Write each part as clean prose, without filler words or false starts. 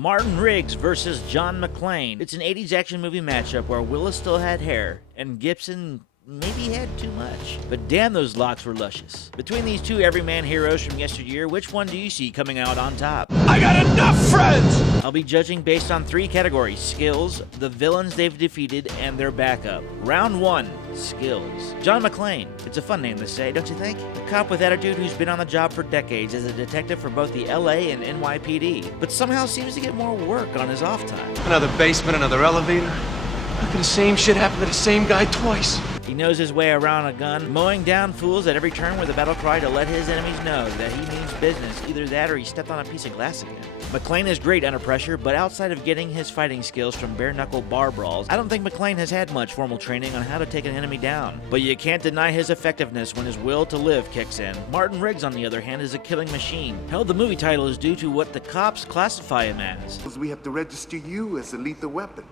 Martin Riggs versus John McClane. It's an 80s action movie matchup where Willis still had hair, and Gibson maybe had too much. But damn, those locks were luscious. Between these two everyman heroes from yesteryear, which one do you see coming out on top? I got enough friends! I'll be judging based on 3 categories: skills, the villains they've defeated, and their backup. Round 1, skills. John McClane. It's a fun name to say, don't you think? A cop with attitude who's been on the job for decades as a detective for both the LA and NYPD, but somehow seems to get more work on his off time. Another basement, another elevator. How could the same shit happen to the same guy twice? He knows his way around a gun, mowing down fools at every turn with a battle cry to let his enemies know that he means business. Either that or he stepped on a piece of glass again. McClane is great under pressure, but outside of getting his fighting skills from bare-knuckle bar brawls, I don't think McClane has had much formal training on how to take an enemy down. But you can't deny his effectiveness when his will to live kicks in. Martin Riggs, on the other hand, is a killing machine. Hell, the movie title is due to what the cops classify him as. We have to register you as a lethal weapon.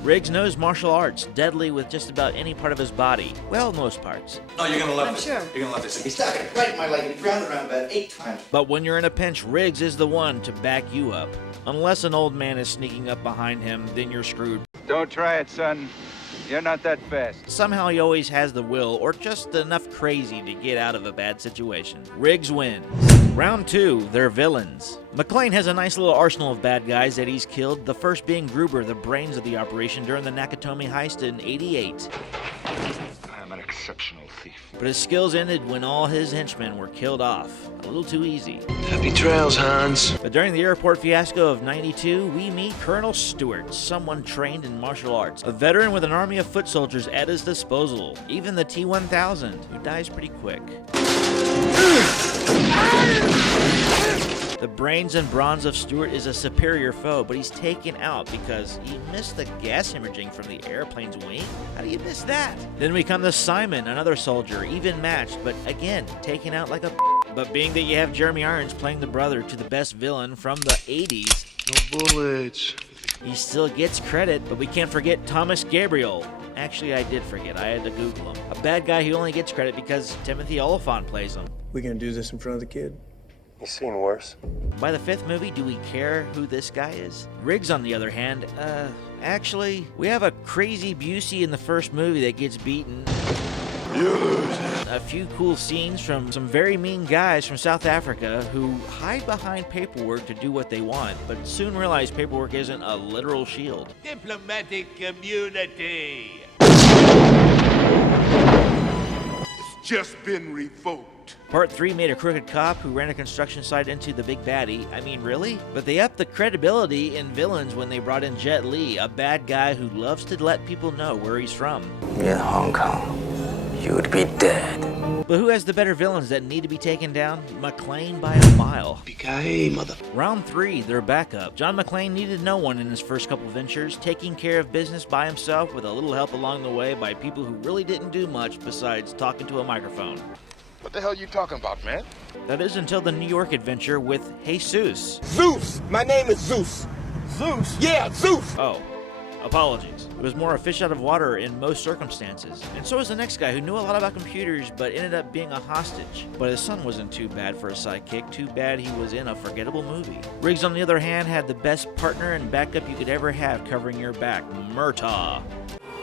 Riggs knows martial arts, deadly with just about any part of his body. Well, most parts. Oh, you're gonna love I'm this. sure. You're gonna love this. He stuck it right in my leg and he ground it around about 8 times. But when you're in a pinch, Riggs is the one to back you up. Unless an old man is sneaking up behind him, then you're screwed. Don't try it, son. You're not that fast. Somehow he always has the will, or just enough crazy to get out of a bad situation. Riggs wins. Round 2, they're villains. McClane has a nice little arsenal of bad guys that he's killed, the first being Gruber, the brains of the operation during the Nakatomi heist in '88. I am an exceptional thief. But his skills ended when all his henchmen were killed off. A little too easy. Happy trails, Hans. But during the airport fiasco of '92, we meet Colonel Stewart, someone trained in martial arts, a veteran with an army of foot soldiers at his disposal, even the T-1000, who dies pretty quick. The brains and bronze of Stewart is a superior foe, but he's taken out because he missed the gas hemorrhaging from the airplane's wing. How do you miss that? Then we come to Simon, another soldier, even matched, but again, taken out like a But being that you have Jeremy Irons playing the brother to the best villain from the 80s, No bullets. he still gets credit, but we can't forget Thomas Gabriel. Actually, I did forget. I had to Google him. A bad guy who only gets credit because Timothy Oliphant plays him. We gonna do this in front of the kid? He's seen worse. By the 5th movie, do we care who this guy is? Riggs, on the other hand, actually, we have a crazy Busey in the first movie that gets beaten. A few cool scenes from some very mean guys from South Africa who hide behind paperwork to do what they want, but soon realize paperwork isn't a literal shield. Diplomatic community. It's just been revoked. Part 3 made a crooked cop who ran a construction site into the big baddie. I mean, really? But they upped the credibility in villains when they brought in Jet Li, a bad guy who loves to let people know where he's from. In Hong Kong, you would be dead. But who has the better villains that need to be taken down? McClane by a mile. Hey, mother. Round 3, their backup. John McClane needed no one in his first couple ventures, taking care of business by himself with a little help along the way by people who really didn't do much besides talking to a microphone. What the hell are you talking about, man? That is until the New York adventure with Jesus. Zeus! My name is Zeus. Zeus? Yeah, Zeus! Oh, apologies. It was more a fish out of water in most circumstances. And so was the next guy who knew a lot about computers but ended up being a hostage. But his son wasn't too bad for a sidekick, too bad he was in a forgettable movie. Riggs, on the other hand, had the best partner and backup you could ever have covering your back, Murtaugh.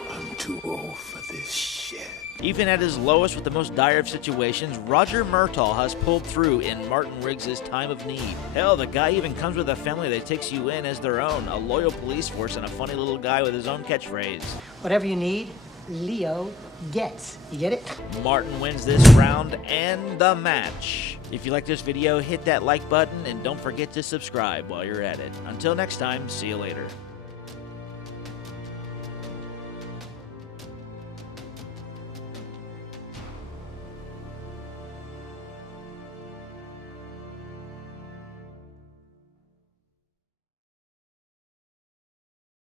I'm too old for this shit. Even at his lowest with the most dire of situations, Roger Murtaugh has pulled through in Martin Riggs' time of need. Hell, the guy even comes with a family that takes you in as their own, a loyal police force and a funny little guy with his own catchphrase. Whatever you need, Leo gets. You get it? Martin wins this round and the match. If you like this video, hit that like button and don't forget to subscribe while you're at it. Until next time, see you later.